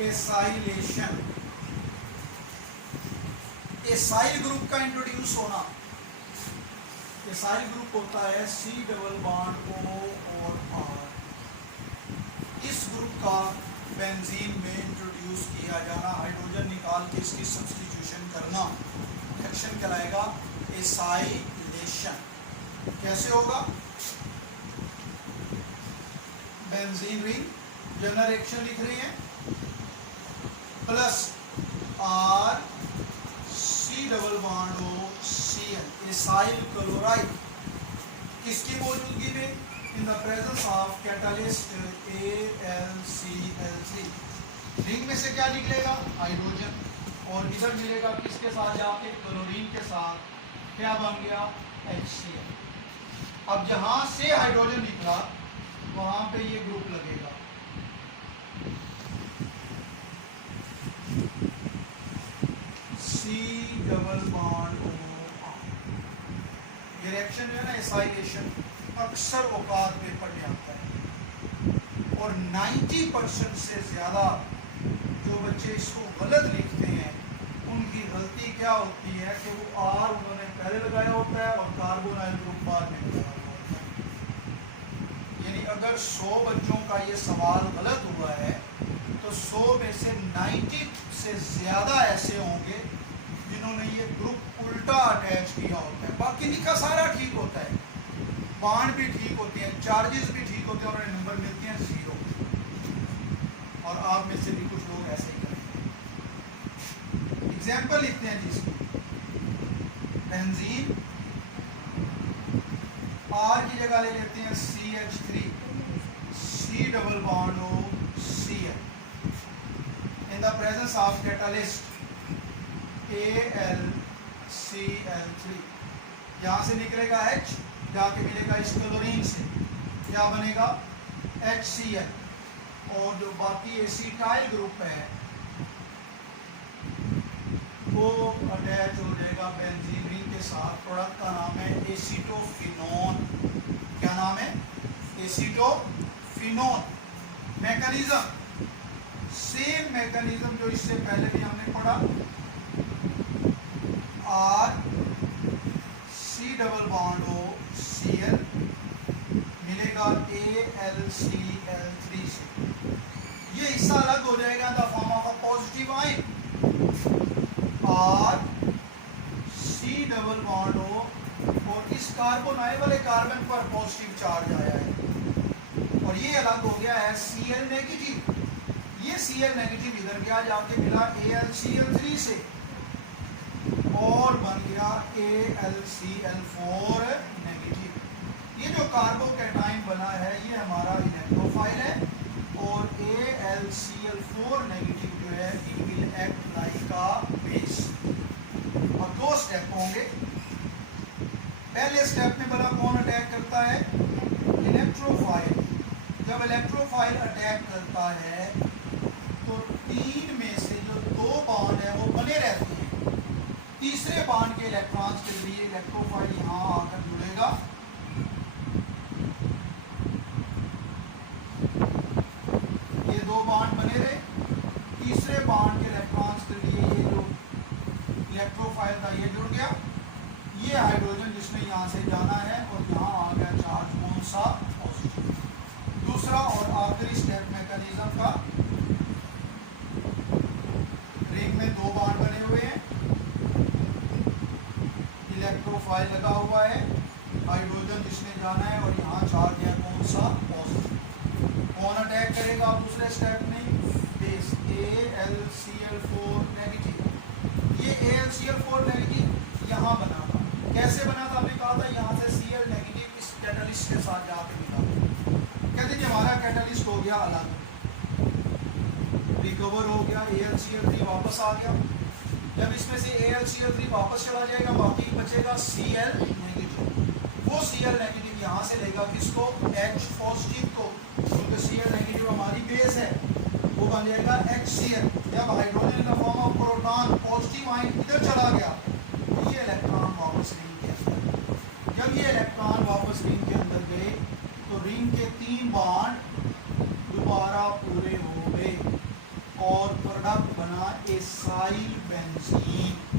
Acylation, acyl group का introduce होना। Acyl group होता है C डबल बॉन्ड O और R। इस ग्रुप का बेंजीन में इंट्रोड्यूस किया जाना, हाइड्रोजन निकाल के इसकी सब्स्टिट्यूशन करना, रिएक्शन कहलाएगा एसाइलेशन। कैसे होगा? बेंजीन रिंग जनरल रिएक्शन लिख रहे हैं, plus R C double bond O Cl acyl chloride, किसकी मौजूदगी में? In the presence of catalyst AlCl3। Ring में से क्या निकलेगा? हाइड्रोजन, और इधर मिलेगा किसके साथ जाके? क्लोरीन के साथ। क्या बन गया? HCl। अब जहां से हाइड्रोजन निकला वहां पे ये ग्रुप लगेगा, C डबल बॉन्ड O। ये रिएक्शन जो है ना एसाइलेशन, अक्सर औकात पेपर में आता है, और 90% से ज़्यादा जो बच्चे इसको गलत लिखते हैं उनकी गलती क्या होती है कि वो R उन्होंने पहले लगाया होता है और कार्बोनाइल ग्रुप बाद में लगाया होता है। यानी अगर 100 बच्चों का ये सवाल गलत हुआ है तो 100 में से 90 से ज़्यादा ऐसे होंगे जिन्होंने ये ग्रुप उल्टा अटैच किया होता है। बाकी लिखा सारा ठीक होता है, बॉन्ड भी ठीक होते हैं, चार्जेस भी ठीक होते हैं, और नंबर मिलते हैं 0। और आप में से भी कुछ लोग ऐसे ही करते हैं। एग्जाम्पल लिखते हैं जिसकी, बेंजीन R की जगह ले लेते हैं CH3 C double bond O Cl in the presence of catalyst AlCl3। यहाँ से निकलेगा H, जाके मिलेगा इस क्लोरीन से, क्या बनेगा? HCl। और जो बाकी एसिटाइल ग्रुप है वो अटैच हो जाएगा बेंजीन रिंग के साथ। प्रोडक्ट का नाम है एसीटोफिनोन। क्या नाम है? एसीटोफिनोन। मैकेनिज्म सेम मैकेनिज्म जो इससे पहले भी हमने पढ़ा, R C double bond O Cl मिलेगा AlCl3 से। ये हिस्सा अलग हो जाएगा the form of a positive ion. R C double bond O, और इस कार्बोनाइल वाले कार्बन पर पॉजिटिव चार्ज आया है, और ये अलग हो गया है Cl नेगेटिव। ये Cl नेगेटिव इधर क्या जाके मिला AlCl3 से, और बन गया AlCl4 नेगेटिव। ये जो कार्बोकैटाइन बना है ये हमारा इलेक्ट्रोफाइल है, और AlCl4 नेगेटिव जो है it will act like a base. और 2 स्टेप होंगे। पहले स्टेप में भला कौन अटैक करता है? इलेक्ट्रोफाइल। जब इलेक्ट्रोफाइल अटैक करता है तो 3 में से जो 2 बॉन्ड है वो बने रहते हैं। तीसरे बॉन्ड के इलेक्ट्रॉन्स के लिए इलेक्ट्रोफाइल यहाँ आकर जुड़ेगा, ये 2 बॉन्ड बने रहे। तीसरे बॉन्ड के इलेक्ट्रॉन्स के लिए ये जो इलेक्ट्रोफाइल था ये जुड़ गया। ये हाइड्रोजन जिसने यहाँ से जाना है और यहाँ आ गया चार्ज कौन सा? पॉजिटिव। दूसरा और आखिरी स्टेप मैकेनिज्म का, रिंग में 2 बॉन्ड बने हुए हैं, इलेक्ट्रोफाइल लगा हुआ है, हाइड्रोजन जिसने जाना है और यहाँ चार्ज है कौन सा? पॉजिटिव। कौन अटैक करेगा दूसरे स्टेप में? Base AlCl4 negative. ये AlCl4 नेगेटिव यहाँ बना था। कैसे बना था? हमने कहा था यहाँ से Cl नेगेटिव इस कैटलिस्ट के साथ जाके मिला। कहते हैं हमारा कैटलिस्ट हो गया अलग, रिकवर हो गया, AlCl3 वापस आ गया। जब इसमें से AlCl3 वापस चला जाएगा, बाकी बचेगा Cl नेगेटिव। वो Cl नेगेटिव यहाँ से लेगा किसको? H पॉजिटिव को, क्योंकि Cl नेगेटिव हमारी बेस है, वो बन जाएगा HCl। जब हाइड्रोजन का form of proton positive ion इधर चला गया तो ये इलेक्ट्रॉन वापस रिंग के अंदर। जब ये इलेक्ट्रॉन वापस रिंग के अंदर गए तो रिंग के 3 बॉन्ड दोबारा पूरे हो गए। और प्रोडक्ट बना एसाइल बेंजीन।